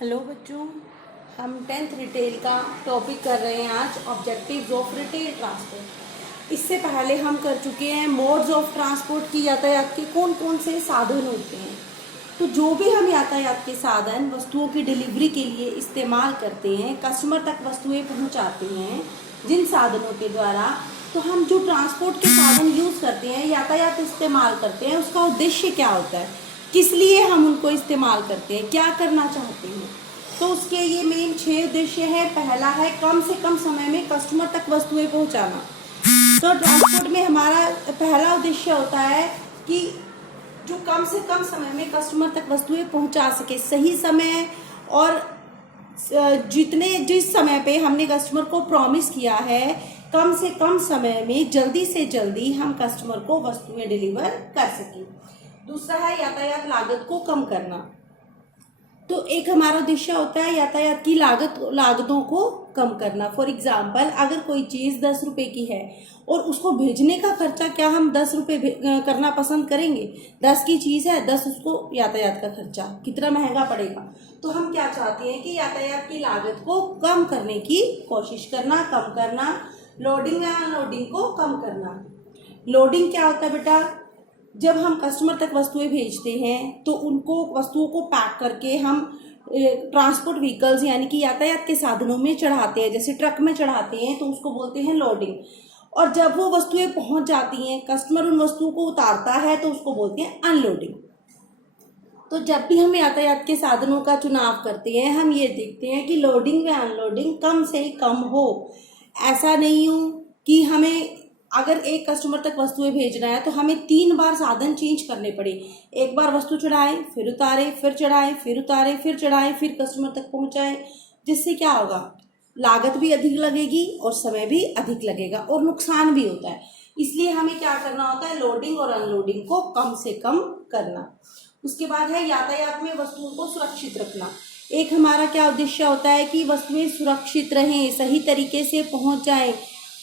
Hello बच्चों, हम 10th retail का टॉपिक कर रहे हैं आज, ऑब्जेक्टिव्स ऑफ रिटेल ट्रांसपोर्ट। इससे पहले हम कर चुके हैं मोड्स ऑफ ट्रांसपोर्ट की, यातायात के कौन कौन से साधन होते हैं। तो जो भी हम यातायात के साधन वस्तुओं की डिलीवरी के लिए इस्तेमाल करते हैं, कस्टमर तक वस्तुएं पहुंचाते हैं जिन साधनों के द्वारा, तो हम जो ट्रांसपोर्ट के साधन यूज़ करते हैं, यातायात इस्तेमाल करते हैं, उसका उद्देश्य क्या होता है, किस लिए हम उनको इस्तेमाल करते हैं, क्या करना चाहते हैं। तो उसके ये मेन 6 उद्देश्य है। पहला है कम से कम समय में कस्टमर तक वस्तुएं पहुंचाना। तो ट्रांसपोर्ट में हमारा पहला उद्देश्य होता है कि जो कम से कम समय में कस्टमर तक वस्तुएं पहुंचा सके, सही समय और जिस समय पे हमने कस्टमर को प्रॉमिस किया है, कम से कम समय में जल्दी से जल्दी हम कस्टमर को वस्तुएं डिलीवर कर सकें। दूसरा है यातायात लागत को कम करना। तो एक हमारा उद्देश्य होता है यातायात की लागतों को कम करना। फॉर एग्जाम्पल, अगर कोई चीज़ 10 रुपये की है और उसको भेजने का खर्चा क्या हम 10 रुपये करना पसंद करेंगे? 10 की चीज़ है, 10 उसको यातायात का खर्चा कितना महंगा पड़ेगा। तो हम क्या चाहते हैं कि यातायात की लागत को कम करने की कोशिश करना, कम करना। लोडिंग या अनलोडिंग को कम करना। लोडिंग क्या होता है बेटा? जब हम कस्टमर तक वस्तुएं भेजते हैं तो उनको वस्तुओं को पैक करके हम ट्रांसपोर्ट व्हीकल्स यानी कि यातायात के साधनों में चढ़ाते हैं, जैसे ट्रक में चढ़ाते हैं, तो उसको बोलते हैं लोडिंग। और जब वो वस्तुएं पहुंच जाती हैं, कस्टमर उन वस्तुओं को उतारता है, तो उसको बोलते हैं अनलोडिंग। तो जब भी हम यातायात के साधनों का चुनाव करते हैं, हम ये देखते हैं कि लोडिंग व अनलोडिंग कम से कम हो। ऐसा नहीं हो कि हमें अगर एक कस्टमर तक वस्तुएं भेजना है तो हमें 3 बार साधन चेंज करने पड़े। एक बार वस्तु चढ़ाए, फिर उतारे, फिर चढ़ाए, फिर उतारे, फिर चढ़ाए, फिर कस्टमर तक पहुंचाए। जिससे क्या होगा? लागत भी अधिक लगेगी और समय भी अधिक लगेगा और नुकसान भी होता है। इसलिए हमें क्या करना होता है? लोडिंग और अनलोडिंग को कम से कम करना। उसके बाद है यातायात में वस्तुओं को सुरक्षित रखना। एक हमारा क्या उद्देश्य होता है कि वस्तुएं सुरक्षित रहें, सही तरीके से पहुंच जाएं,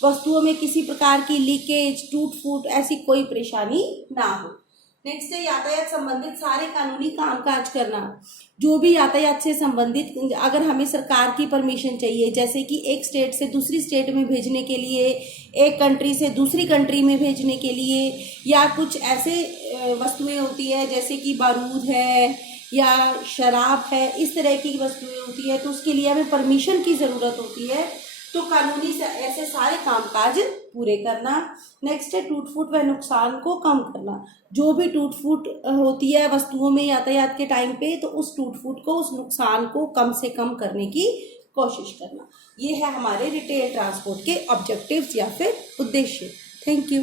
वस्तुओं में किसी प्रकार की लीकेज, टूट फूट ऐसी कोई परेशानी ना हो। नेक्स्ट है यातायात संबंधित सारे कानूनी कामकाज करना। जो भी यातायात से संबंधित, अगर हमें सरकार की परमिशन चाहिए, जैसे कि एक स्टेट से दूसरी स्टेट में भेजने के लिए, एक कंट्री से दूसरी कंट्री में भेजने के लिए, या कुछ ऐसे वस्तुएं होती है जैसे कि बारूद है या शराब है, इस तरह की वस्तुएं होती है, तो उसके लिए हमें परमिशन की ज़रूरत होती है। तो कानूनी से ऐसे सारे कामकाज पूरे करना। नेक्स्ट है टूट फूट व नुकसान को कम करना। जो भी टूट फूट होती है वस्तुओं में यातायात के टाइम पे, तो उस टूट फूट को, उस नुकसान को कम से कम करने की कोशिश करना। ये है हमारे रिटेल ट्रांसपोर्ट के ऑब्जेक्टिव्स या फिर उद्देश्य। Thank you.